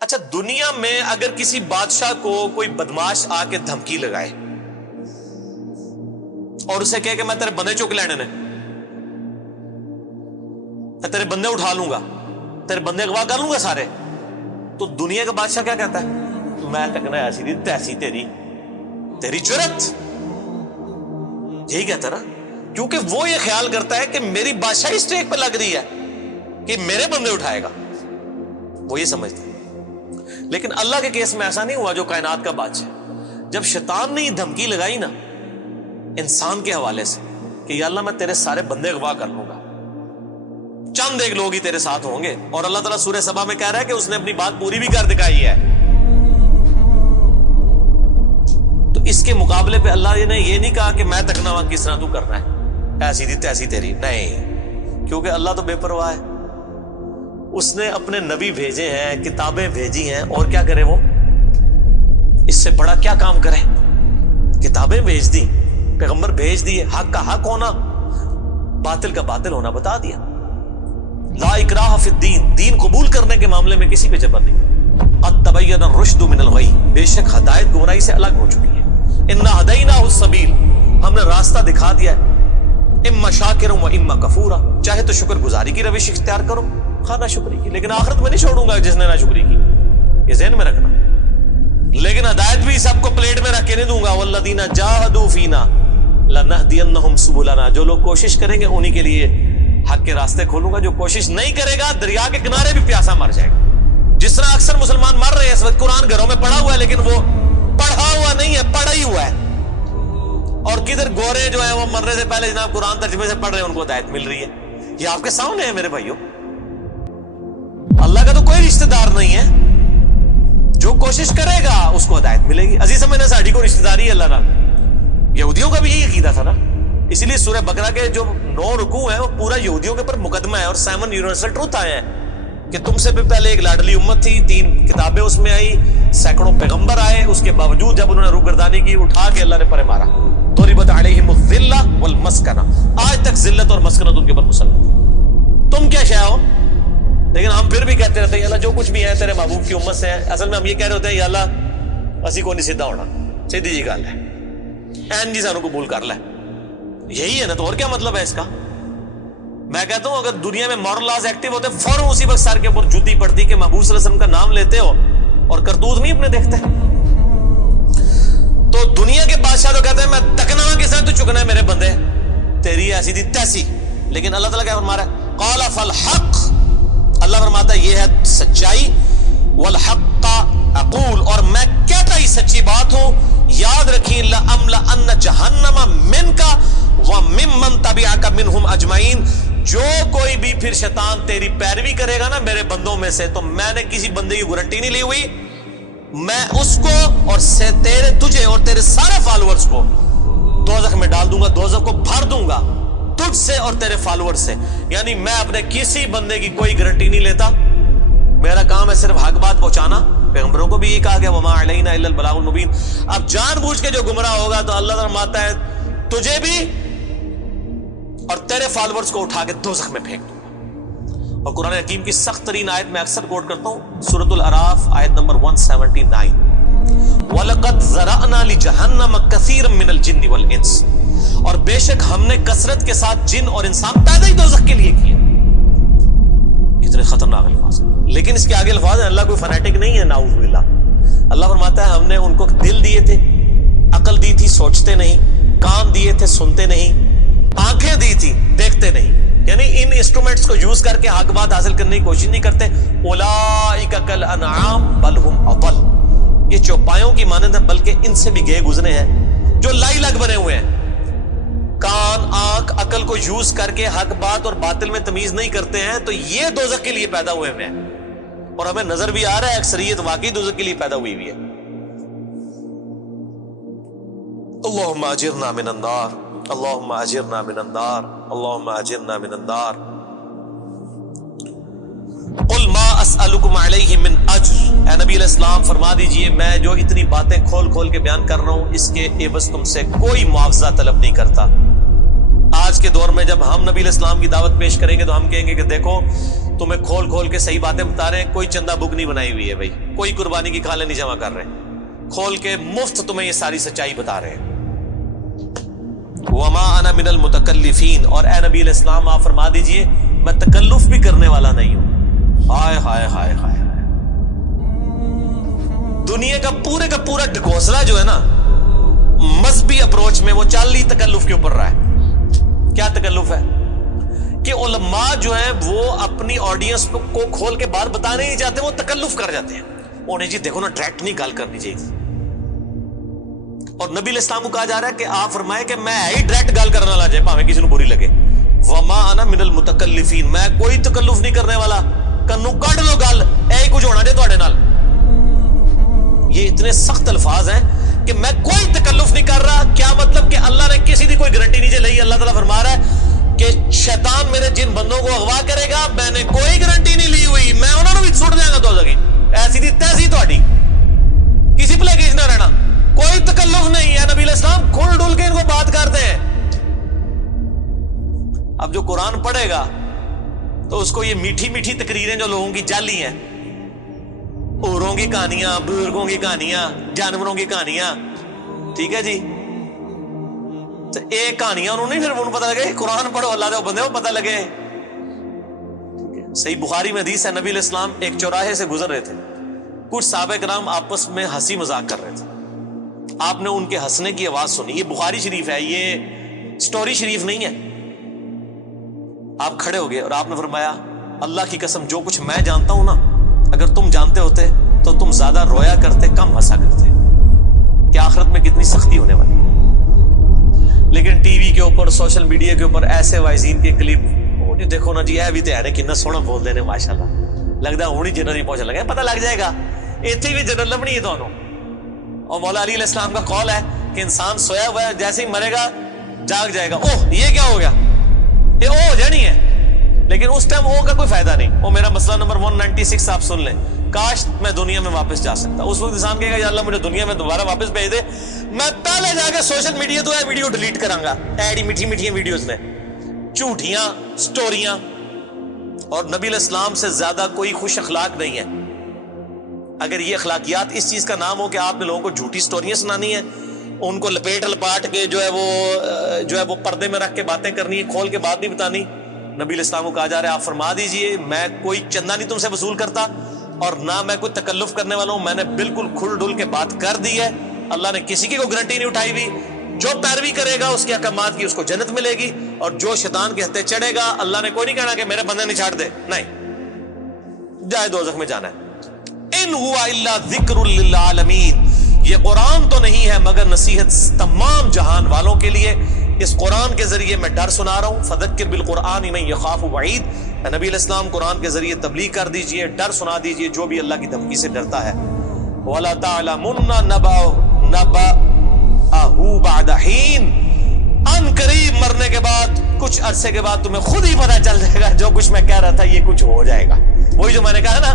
اچھا، دنیا میں اگر کسی بادشاہ کو کوئی بدماش آ کے دھمکی لگائے اور اسے کہے کہ میں تیرے بندے چک لینے نے، میں تیرے بندے اٹھا لوں گا، تیرے بندے اغوا کر لوں گا سارے، تو دنیا کا بادشاہ کیا کہتا ہے؟ میں تکنا ایسی دی تیسی تیری جرت، یہی کہتا نا، کیونکہ وہ یہ خیال کرتا ہے کہ میری بادشاہی اسٹیک پہ لگ رہی ہے کہ میرے بندے اٹھائے گا، وہ یہ سمجھتا ہے۔ لیکن اللہ کے کیس میں ایسا نہیں ہوا جو کائنات کا بادشاہ، جب شیطان نے یہ دھمکی لگائی نا انسان کے حوالے سے کہ یا اللہ میں تیرے سارے بندے اغوا کر لوں گا، چند ایک لوگ ہی تیرے ساتھ ہوں گے، اور اللہ تعالیٰ سورہ سبا میں کہہ رہا ہے کہ اس نے اپنی بات پوری بھی کر دکھائی ہے، تو اس کے مقابلے پہ اللہ نے یہ نہیں کہا کہ میں تکنا وہاں کس طرح تو کرنا ہے ایسی دی تیسی تیری، نہیں، کیونکہ اللہ تو بے پرواہ ہے، اس نے اپنے نبی بھیجے ہیں، کتابیں بھیجی ہیں، اور کیا کرے وہ؟ اس سے بڑا کیا کام کرے؟ کتابیں بھیج دی، پیغمبر بھیج دیے، حق کا حق ہونا، باطل کا باطل ہونا بتا دیا۔ لا اکراہ فی الدین، دین قبول کرنے کے معاملے میں کسی پہ جبر نہیں۔ قد تبین الرشد من الغی، بے شک ہدایت گمراہی سے الگ ہو چکی ہے۔ انا ہدیناہ السبیل، ہم نے راستہ دکھا دیا ہے، اما شاکرا و اما کفورا، چاہے تو شکر گزاری کی روش اختیار کرو، خواہ نہ شکری کی، لیکن آخرت میں نہیں چھوڑوں گا جس نے نہ شکری کی، یہ ذہن میں رکھنا۔ لیکن ہدایت بھی سب کو پلیٹ میں رکھ کے نہیں دوں گا، والذین جاہدوا فینا لنہدینہم سبلنا، جو لوگ کوشش کریں گے انہی کے لیے حق کے راستے کھولوں گا، جو کوشش نہیں کرے گا دریا کے کنارے بھی پیاسا مر جائے گا۔ جس طرح اکثر مسلمان مر رہے ہیں اس وقت، قرآن گھروں میں پڑھا ہوا ہے لیکن وہ پڑھا ہوا نہیں ہے، پڑھا ہی ہوا ہے، اور کدھر گورے جو ہیں وہ مرنے سے پہلے جناب قرآن ترجمے سے پڑھ رہے ہیں، ان کو ہدایت مل رہی ہے۔ یہ آپ کے سامنے ہے میرے بھائیوں، اللہ کا تو کوئی رشتہ دار نہیں ہے، جو کوشش کرے گا اس کو ہدایت ملے گی۔ عزیز سمجھنا، ساڑھی کو رشتہ داری ہے اللہ نہ، یہودیوں کا بھی یہی عقیدہ تھا نا، اس لیے سورہ بقرہ کے جو 9 رکوع ہیں وہ پورا یہودیوں کے اوپر مقدمہ ہے، اور 7 یونیورسل ٹروتھ آئے ہیں کہ تم سے بھی پہلے ایک لاڈلی امت تھی، 3 کتابیں اس میں آئی، سینکڑوں پیغمبر آئے، اس کے باوجود جب انہوں نے روگردانی کی اٹھا کے اللہ نے پرے مارا۔ ضربت علیہم الذلہ والمسکنہ، آج تک ذلت اور مسکنت ان کے اوپر مسلط، تم کیا شے ہو؟ لیکن ہم پھر بھی کہتے رہتے ہیں یا اللہ جو کچھ بھی ہے تیرے محبوب کی امت سے ہے۔ اصل میں ہم یہ کہہ رہے ہوتے ہیں یا اللہ اسی کو نہیں سیدھا ہونا، سیدھی جی گل ہے، این جی سانو قبول کر لے، یہی ہے نا، تو اور کیا مطلب ہے اس کا؟ میں کہتا ہوں اگر دنیا میں مورل لاز ایکٹیو ہوتے فوراً اسی وقت سر کے اوپر جوتی پڑتی کہ محبوب صلی اللہ علیہ وسلم کا نام لیتے ہو اور کرتوت نہیں اپنے دیکھتے۔ تو دنیا کے بادشاہ تو کہتے ہیں میں تکنا کس طرح تو چکنا ہے میرے بندے، تیری ایسی دی تیسی، لیکن اللہ تعالیٰ کیا فرما رہا ہے؟ قال فالحق، اللہ فرماتا ہے یہ ہے سچائی، والحق اقول، اور میں کہتا ہی سچی بات ہوں، یاد رکھیں لأملأن جہنم منک وممن تبعک منہم اجمعین، جو کوئی بھی پھر شیطان تیری پیروی کرے گا نا میرے بندوں میں سے، تو میں نے کسی بندے کی گارنٹی نہیں لی ہوئی، میں اس کو اور تجھے اور تیرے سارے فالوورز کو دوزخ میں ڈال دوں گا، دوزخ کو بھر دوں گا تجھ سے اور تیرے فالوور سے۔ یعنی میں اپنے کسی بندے کی کوئی گارنٹی نہیں لیتا، میرا کام ہے صرف حق بات پہنچانا، پیغمبروں کو بھی یہ کہا گیا وما علینا الا البلاغ المبین۔ اب جان بوجھ کے جو گمراہ ہوگا تو اللہ فرماتا ہے تجھے بھی اور تیرے فالوورز کو اٹھا کے دوزخ میں پھینک دوں گا۔ اور قرآن حکیم کی سخت ترین آیت میں اکثر کوٹ کرتا ہوں، سورۃ الاعراف آیت نمبر 179، وَلَقَدْ ذَرَأْنَا لِجَهَنَّمَ كَثِيرًا مِنَ الْجِنِّ وَالْإِنسِ، اور بے شک ہم نے کثرت کے ساتھ جن اور انسان پیدا ہی دوزخ کے لیے کیے۔ کتنے خطرناک الفاظ ہیں، لیکن اس کے آگے الفاظ ہیں، اللہ کوئی فنیٹک نہیں ہے، نعوذ باللہ۔ اللہ فرماتا ہے ہم نے ان کو دل دیے تھے، عقل دی تھی سوچتے نہیں، کان دیے تھے سنتے نہیں، آنکھیں دی تھی دیکھتے نہیں، یعنی ان انسٹرومنٹس کو یوز کر کے حق بات حاصل کرنے کی کوشش نہیں کرتے۔ اولئک کالانعام بل ہم اضل، یہ چوپایوں کی مانند ہے بلکہ ان سے بھی گئے گزرے ہیں، جو لائی لگ بنے ہوئے ہیں، کان آنکھ عقل کو یوز کر کے حق بات اور باطل میں تمیز نہیں کرتے ہیں، تو یہ دوزخ کے لیے پیدا ہوئے ہیں، اور ہمیں نظر بھی آ رہا ہے اکثریت واقعی دوزخ کے لیے پیدا ہوئی ہوئی ہے۔ اللہم اجرنا من النار، اللہم اجرنا من النار، اللہم اجرنا من النار۔ قل ما اسألکم علیہ من اجر، اے نبی علیہ السلام فرما دیجئے میں جو اتنی باتیں کھول کھول کے بیان کر رہا ہوں اس کے عوض تم سے کوئی معاوضہ طلب نہیں کرتا۔ آج کے دور میں جب ہم نبی علیہ السلام کی دعوت پیش کریں گے تو ہم کہیں گے کہ دیکھو تمہیں کھول کھول کے صحیح باتیں بتا رہے ہیں. کوئی چندہ بک نہیں بنائی ہوئی ہے بھائی, کوئی قربانی کی کھالیں نہیں جمع کر رہے ہیں, کھول کے مفت تمہیں یہ ساری سچائی بتا رہے ہیں. وما انا من المتکلفین, اور اے نبی علیہ السلام آپ فرما دیجئے میں تکلف بھی کرنے والا نہیں ہوں. ہائے ہائے ہائے ہائے, دنیا کا پورا ڈھکوسلا جو ہے نا مذہبی اپروچ میں, وہ چل ہی تکلف کے اوپر رہا ہے. کیا تکلف ہے کہ علماء جو ہیں وہ اپنی آڈینس کو کھول کے بات بتانے نہیں چاہتے, وہ تکلف کر جاتے ہیں. انہیں جی دیکھو نا ڈائریکٹ نہیں گل کرنی چاہیے. اور نبی علیہ السلام کو کہا جا رہا ہے کہ آپ فرمائے کہ میں ہی ڈائریکٹ گل کرنے والا جائے پاویں کسی کو بری لگے. وما انا من المتکلفین, میں کوئی تکلف نہیں کرنے والا. کنو کڈ لو گل, اے کچھ ہونا جے تواڈے نال. یہ اتنے سخت الفاظ ہیں کہ میں کوئی تکلف نہیں کر رہا. کیا مطلب کہ اللہ نے کسی دی کوئی گارنٹی نہیں لئی. اللہ تعالیٰ فرما رہا ہے کہ شیطان میرے جن بندوں کو اغوا کرے گا, میں نے کوئی گارنٹی نہیں لی ہوئی, میں انہوں نے بھی چھوڑ دیا گا. تو ایسی دی تیسی تہاڈی, کسی پلے کیس نہ رہنا, کوئی تکلف نہیں ہے. نبی علیہ السلام کھل ڈل کے ان کو بات کرتے ہیں. اب جو قرآن پڑھے گا تو اس کو یہ میٹھی میٹھی تقریریں جو لوگوں کی جعلی ہیں, اوروں کی کہانیاں, بزرگوں کی کہانیاں, جانوروں کی کہانیاں, ٹھیک ہے جی, تو ایک کہانیاں انہوں نے پھر انہوں پتہ لگے. قرآن پڑھو اللہ دے بندے کو پتہ لگے. صحیح بخاری میں حدیث ہے, نبی علیہ السلام ایک چوراہے سے گزر رہے تھے. کچھ صحابہ کرام آپس میں ہنسی مذاق کر رہے تھے. آپ نے ان کے ہنسنے کی آواز سنی. یہ بخاری شریف ہے, یہ سٹوری شریف نہیں ہے. آپ کھڑے ہو گئے اور آپ نے فرمایا اللہ کی قسم جو کچھ میں جانتا ہوں نا, اگر تم جانتے ہوتے تو تم زیادہ رویا کرتے, کم ہنسا کرتے. کہ آخرت میں کتنی سختی ہونے والی ہے. لیکن ٹی وی کے اوپر, سوشل میڈیا کے اوپر ایسے وائزین کے کلپ, وہ دیکھو نا جی, اے بھی تے کتنا سونا بول دے نے ماشاءاللہ, لگتا ہونی جنرل ہی پہنچنے لگا. پتہ لگ جائے گا ایتھے بھی جنرل لبنی ہے دونوں. اور مولا علی علیہ السلام کا قول ہے کہ انسان سویا ہوا ہے, جیسے ہی مرے گا جاگ جائے گا. اوہ یہ کیا ہو گیا, یہ او ہو جانی ہے. لیکن اس ٹائم او کا کوئی فائدہ نہیں. وہ میرا مسئلہ نمبر 196 آپ سن لیں. کاش میں دنیا میں واپس جا سکتا. اس وقت انسان کہے گا یا اللہ مجھے دنیا میں دوبارہ واپس بھیج دے, میں پہلے جا کے سوشل میڈیا تو ویڈیو ڈیلیٹ کراں گا. ایڈی میٹھی میٹھی ویڈیوز میں جھوٹیاں سٹوریاں. اور نبی علیہ السلام سے زیادہ کوئی خوش اخلاق نہیں ہے. اگر یہ اخلاقیات اس چیز کا نام ہو کہ آپ نے لوگوں کو جھوٹی سٹوریاں سنانی ہیں, ان کو لپیٹ لپاٹ کے جو ہے وہ پردے میں رکھ کے باتیں کرنی ہے, کھول کے بات نہیں بتانی. نبی علیہ السلام کو کہا جا رہا ہے آپ فرما دیجئے میں کوئی چندہ نہیں تم سے وصول کرتا, اور نہ میں کوئی تکلف کرنے والا ہوں. میں نے بالکل کھل ڈل کے بات کر دی ہے. اللہ نے کسی کی کوئی گارنٹی نہیں اٹھائی ہوئی. جو پیروی کرے گا اس کے احکامات کی اس کو جنت ملے گی, اور جو شیطان کے ہتھے چڑھے گا اللہ نے کوئی نہیں کہنا کہ میرے بندے نہیں چھاڑ دے, نہیں جائے دوزخ میں جانا ہے. ان ہوا الا ذکر للعالمین, یہ قرآن تو نہیں ہے مگر نصیحت تمام جہان والوں کے لیے. اس قرآن کے ذریعے میں ڈر سنا رہا ہوں. فذکر بالقرآن من یخاف وعید, نبی علیہ السلام قرآن کے ذریعے تبلیغ کر دیجئے, ڈر سنا دیجئے جو بھی اللہ کی دھمکی سے ڈرتا ہے. وَلَا تَعْلَمُنَّ نَبَأَهُ بَعْدَ حِينٍ, ان قریب مرنے کے بعد کچھ عرصے کے بعد تمہیں خود ہی پتہ چل جائے گا جو کچھ میں کہہ رہا تھا یہ کچھ ہو جائے گا. وہی جو میں نے کہا نا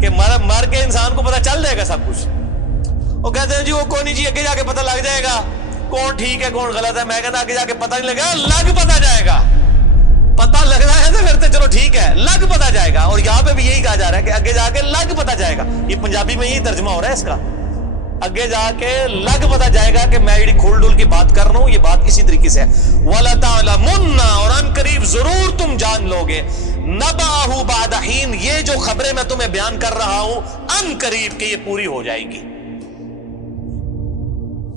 کہ مر کے انسان کو پتہ چل جائے گا سب کچھ. وہ کہتے ہیں جی وہ کوئی نہیں جی, آگے جا کے پتہ لگ جائے گا کون ٹھیک ہے کون غلط ہے. میں کہتا آگے جا کے پتہ نہیں لگے گا, لگ پتہ جائے گا. پتہ لگ رہا ہے تو پھر تو چلو ٹھیک ہے, لگ پتہ جائے گا. اور یہاں پہ بھی یہی کہا جا رہا ہے کہ آگے جا کے لگ پتہ جائے گا. یہ پنجابی میں یہی ترجمہ ہو رہا ہے اس کا, آگے جا کے لگ پتہ جائے گا کہ میں یہ کھول ڈول کی بات کر رہا ہوں, یہ بات اسی طریقے سے ہے. وَلَا تَعْلَمُنَّ, اور ان قریب ضرور تم جان لوگے, نَبَأَهُ بَعْدَ حِينٍ, یہ جو خبریں میں تمہیں بیان کر رہا ہوں ان قریب کہ یہ پوری ہو جائے گی.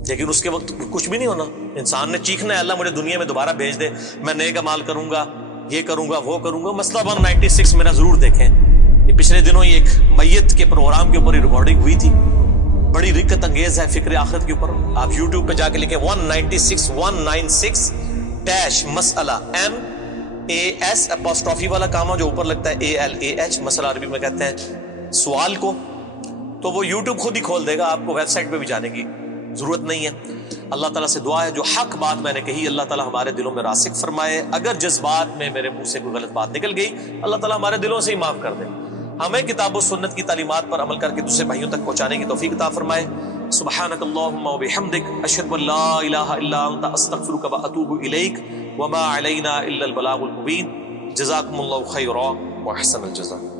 لیکن اس کے وقت کچھ بھی نہیں ہونا. انسان نے چیخنا ہے اللہ مجھے دنیا میں دوبارہ بھیج دے, میں نیک اعمال کروں گا, یہ کروں گا, وہ کروں گا. مسئلہ 196 میرا ضرور دیکھیں. یہ پچھلے دنوں یہ ایک میت کے پروگرام کے اوپر ریکارڈنگ ہوئی تھی, بڑی رکت انگیز ہے فکر آخرت کے اوپر. آپ یوٹیوب پہ جا کے لکھیں 196 مسئلہ, MAS اپوسٹرافی والا کام جو اوپر لگتا ہے ALAH, مسئلہ عربی میں کہتے ہیں سوال کو. تو وہ یوٹیوب خود ہی کھول دے گا, آپ کو ویب سائٹ پہ بھی جانے کی ضرورت نہیں ہے. اللہ تعالیٰ سے دعا ہے جو حق بات میں نے کہی اللہ تعالیٰ ہمارے دلوں میں راسخ فرمائے. اگر جذبات میں میرے منہ سے کوئی غلط بات نکل گئی اللہ تعالیٰ ہمارے دلوں سے ہی معاف کر دے. ہمیں کتاب و سنت کی تعلیمات پر عمل کر کے دوسرے بھائیوں تک پہنچانے کی توفیق عطا فرمائے. سبحانک اللہم و بحمدک, اشہد ان لا الہ الا انت, استغفرک و اتوب الیک, وما علینا الا البلاغ المبین. جزاکم اللہ خیرا. واحسن الجزاء.